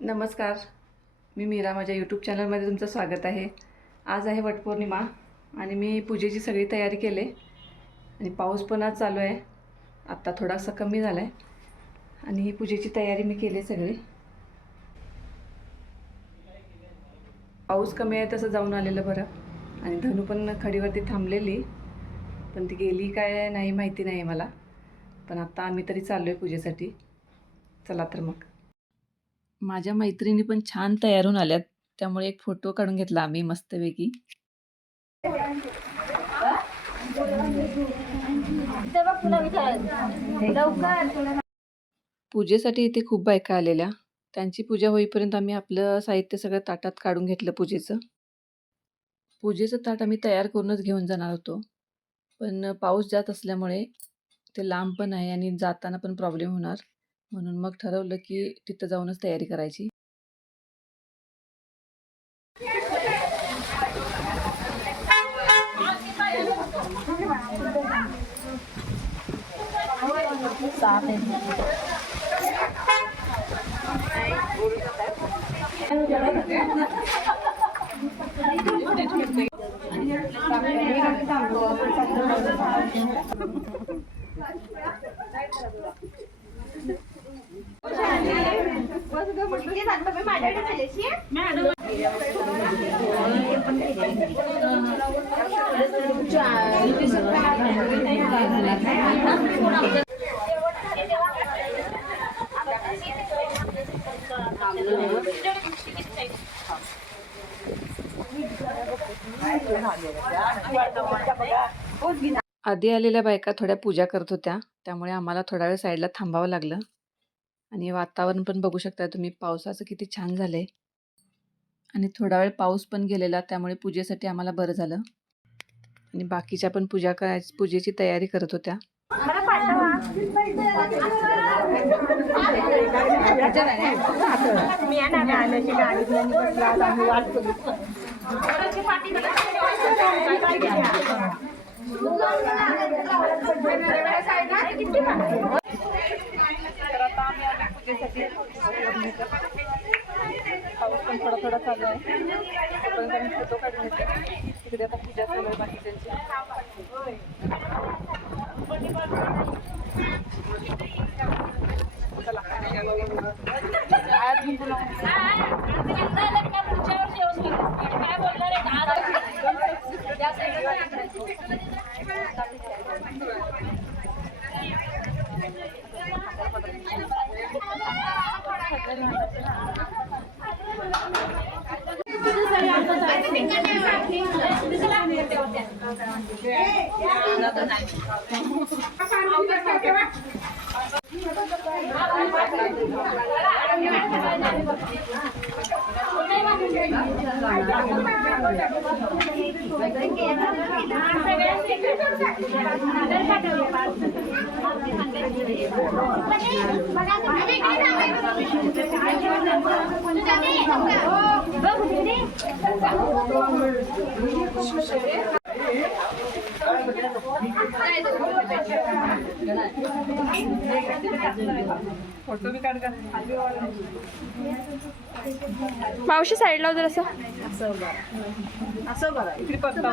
नमस्कार, मी मीरा. माझ्या यूट्यूब चॅनलमध्ये तुमचं स्वागत आहे. आज आहे वटपौर्णिमा आणि मी पूजेची सगळी तयारी केली आणि पाऊस पण आज चालू आहे. आत्ता थोडासा कमी झाला आहे आणि ही पूजेची तयारी मी केली सगळी. पाऊस कमी आहे तसं जाऊन आलेलं बरं. आणि धनू पण खडीवरती थांबलेली, पण ती गेली काय नाही माहिती नाही मला. पण आत्ता आम्ही तरी चाललो आहे पूजेसाठी. चला तर मग. माझ्या मैत्रिणी पण छान तयार होऊन आल्यात, त्यामुळे एक फोटो काढून घेतला आम्ही मस्तपैकी. पूजेसाठी इथे खूप बायका आलेल्या. त्यांची पूजा होईपर्यंत आम्ही आपलं साहित्य सगळं ताटात काढून घेतलं पूजेचं. पूजेचं ताट आम्ही तयार करूनच घेऊन जाणार होतो, पण पाऊस जात असल्यामुळे ते लांब पण आहे आणि जाताना पण प्रॉब्लेम होणार, म्हणून मग ठरवलं की तिथं जाऊनच तयारी करायची. आधी आलेल्या बायका थोड्या पूजा करत होत्या, त्यामुळे आम्हाला थोडा वेळ साईडला थांबावं लागलं. आणि वातावरण पण बघू शकता तुम्ही, पावसाचं किती छान झालंय. आणि थोडा वेळ पाऊस पण गेलेला, त्यामुळे पूजेसाठी आम्हाला बरं झालं. आणि बाकीच्या पण पूजेची तयारी करत होत्या. पाऊस पण थोडा थोडा चालू आहे, तोपर्यंत आम्ही फोटो काढून घेतो. तिकडे आता पूजा चालू आहे बाकीच्यांची. फोटो भी काढ. मावशी साईड लाव जर असं असं बघा इकडे पत्ता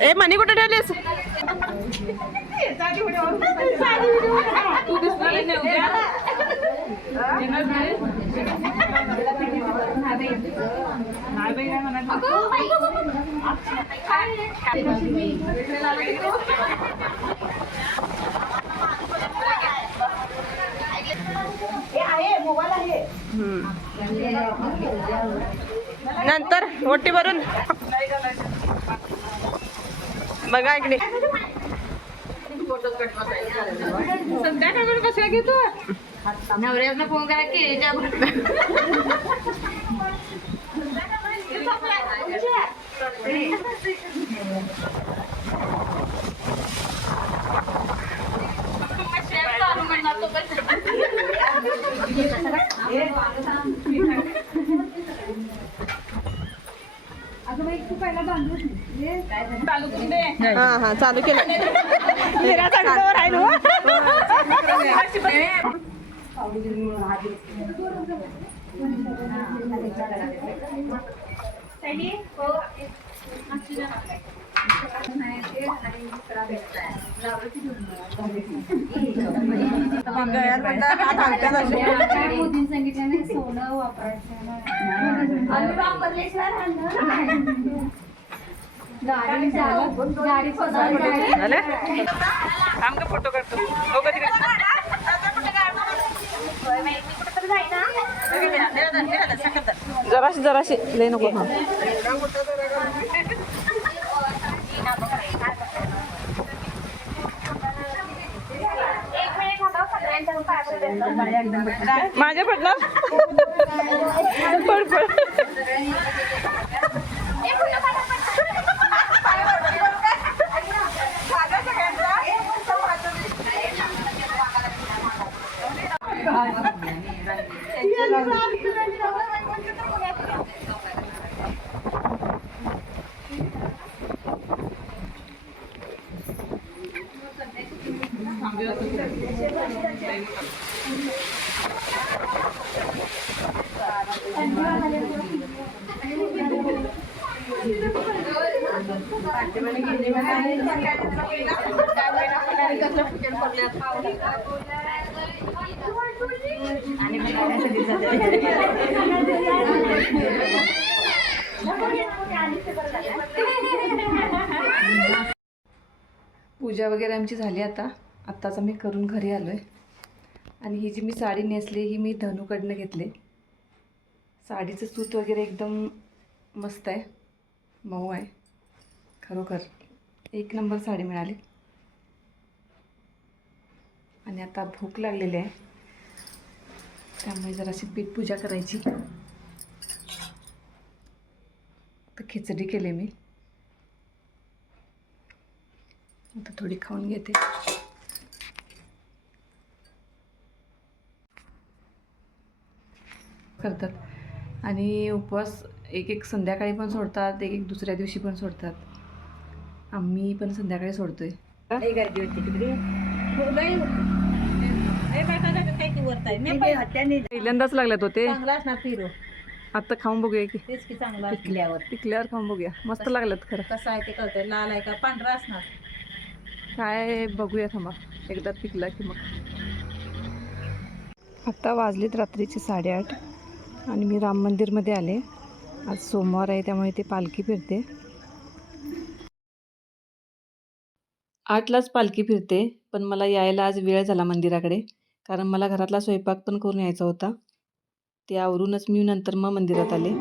ए मनी कुठे ठेवलीस? नंतर ओटी भरून बघा इकडे संध्याकाळकडे कशा घेतो नवऱ्याला फोन करा की हा चालू केलं सांगितल्याने सोनं वापरायचं फोटो काढतो जराशी जराशी लय नको हा माझ्या पडला पड पड पूजा वगैरे आमची झाली आत्ताच आम्ही करून घरी आलो आहे. आणि ही जी मी साडी नेसली ही मी धनूकडनं घेतली. साडीचं सूत वगैरे एकदम मस्त आहे, मऊ आहे, खरोखर एक नंबर साडी मिळाली. आणि आता भूक लागलेली आहे त्यामुळे जराशी पीठ पूजा करायची. तर खिचडी केली मी, आता थोडी खाऊन घेते. करतात आणि उपवास एक एक संध्याकाळी पण सोडतात, एक एक दुसऱ्या दिवशी पण सोडतात. आम्ही पण संध्याकाळी सोडतोय. पहिल्यांदाच लागल्यात होते, आता खाऊन बघूया की पिकल्यावर खाऊन बघूया. मस्त लागल्यात खरं. कसं आहे ते कळतंय, लाल आहे का पांढरा असणार काय बघूया थांबा, एकदा पिकला की मग. आता वाजलेत रात्रीचे 8:30 आणि मी राम मंदिरमध्ये आले. आज सोमवार आहे त्यामुळे ते पालखी फिरते. 8लाच पालखी फिरते, पण मला यायला आज वेळ झाला मंदिराकडे, कारण मला घरातला स्वयंपाक पण करून यायचा होता. ते आवरूनच मी नंतर मग मंदिरात आले.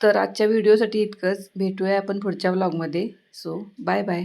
तर आजच्या व्हिडिओसाठी इतकंच. भेटूया आपण पुढच्या व्लॉगमध्ये. So bye bye.